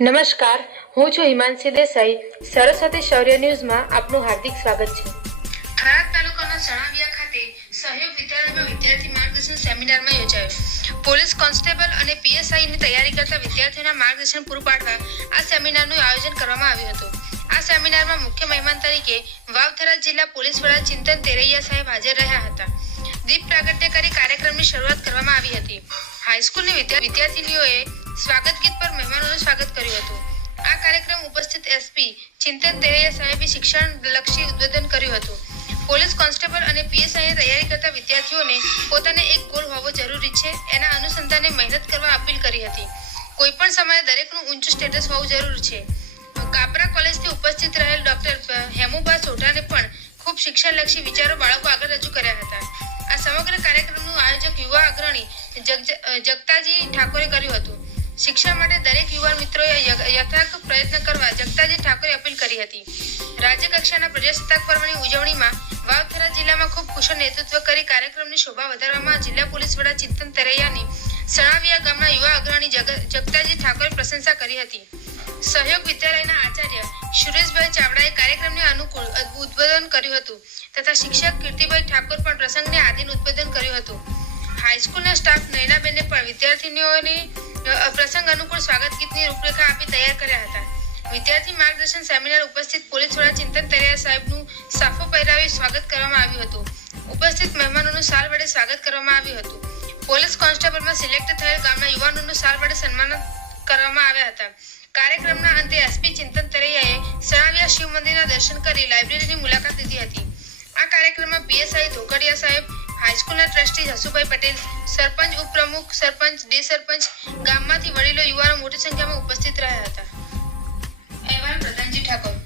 નમસ્કાર, હું છું હિમાંશી દેસાઈ. સરસ્વતી શૌર્ય ન્યૂઝમાં આપનું હાર્દિક સ્વાગત છે. થરાદ તાલુકાના સણાવિયા ખાતે સહયોગ વિદ્યાલયમાં વિદ્યાર્થી માર્ગદર્શન સેમિનારમાં યોજાયો. પોલીસ કોન્સ્ટેબલ અને પીએસઆઈની તૈયારી કરતા વિદ્યાર્થીઓના માર્ગદર્શન પૂરું પાડવા આ સેમિનારનું આયોજન કરવામાં આવ્યું હતું. આ સેમિનારમાં મુખ્ય મહેમાન તરીકે વાવ થરાદ જિલ્લા પોલીસ વડા ચિંતન તેરૈયા સાહેબ હાજર રહ્યા હતા. દીપ પ્રાગટ્ય કરી કાર્યક્રમની શરૂઆત કરવામાં આવી હતી. હાઈસ્કૂલની વિદ્યાર્થીનીઓએ સ્વાગત ગીત પર મહેમાનોનું સ્વાગત કર્યું હતું. આ કાર્યક્રમ ઉપસ્થિત એસપી ચિંતન તેરૈયા સાહેબે શિક્ષણલક્ષી ઉદ્બોધન કર્યું હતું. પોલીસ કોન્સ્ટેબલ અને પીએસઆઈની તૈયારી કરતા વિદ્યાર્થીઓને પોતાને એક ગોલ હોવો જરૂરી છે, એના અનુસંધાને મહેનત કરવા અપીલ કરી હતી. કોઈ પણ સમયે દરેકનું ઊંચું સ્ટેટસ હોવું જરૂરી છે. કાપરા કોલેજથી ઉપસ્થિત રહેલ ડોક્ટર હેમુબા સોઢાને પણ ખૂબ શિક્ષણલક્ષી વિચારો બાળકો આગળ રજૂ કર્યા હતા. આ સમગ્ર કાર્યક્રમનું આયોજક યુવા અગ્રણી જગતાજી ઠાકોરે કર્યું હતું. શિક્ષણ માટે દરેક યુવાન મિત્રોએ યથાર્થ પ્રયત્ન કરવા જગતાજી ઠાકોરે અપીલ કરી હતી. રાજ્ય કક્ષાના પ્રજાસત્તાક પર્વની ઉજવણીમાં વાવ થરાદ જિલ્લામાં ખૂબ કુશળ નેતૃત્વ કરી કાર્યક્રમની શોભા વધારવામાં જિલ્લા પોલીસ વડા ચિંતન તેરૈયાની સણાવિયા ગામના યુવા અગ્રણી જગતાજી ઠાકોરે પ્રશંસા કરી હતી. સહયોગ વિદ્યાલયના આચાર્ય સુરેશભાઈ ચાવડાએ કાર્યક્રમને અનુકૂળ ઉદ્બોધન કર્યું હતું તથા શિક્ષક કીર્તિભાઈ ઠાકોર પણ પ્રસંગને આધીન ઉદ્બોધન કર્યું હતું. હાઈસ્કૂલના સ્ટાફ નયનાબેને પણ વિદ્યાર્થીનીઓની પ્રસંગ અનુકૂળ સ્વાગત ગીતની રૂપરેખા આપી તૈયાર કર્યા હતા. વિદ્યાર્થી માર્ગદર્શન સેમિનાર ઉપસ્થિત પોલીસ વડા ચિંતન તેરૈયા સાહેબનું સાફો પહેરાવી સ્વાગત કરવામાં આવ્યું હતું. ઉપસ્થિત મહેમાનોનું શાલ વડે સ્વાગત કરવામાં આવ્યું હતું. પોલીસ કોન્સ્ટેબલમાં સિલેક્ટ થયેલ ગામના યુવાનોનું શાલ વડે સન્માન કરવામાં આવ્યા હતા. કાર્યક્રમના અંતે એસપી ચિંતન તેરૈયાએ સણાવિયા શિવ મંદિરના દર્શન કરી લાઇબ્રેરીની મુલાકાત લીધી હતી. આ કાર્યક્રમમાં પીએસઆઈ ધોકડિયા સાહેબ, હાઈસ્કૂલના ટ્રસ્ટી જસુભાઈ પટેલ, સરપંચ, ઉપપ્રમુખ, સરપંચ, ડી સરપંચ, ગામમાંથી વડીલો, યુવાનો મોટી સંખ્યામાં ઉપસ્થિત રહ્યા હતા. અહેવાલ પ્રધાનજી ઠાકોર.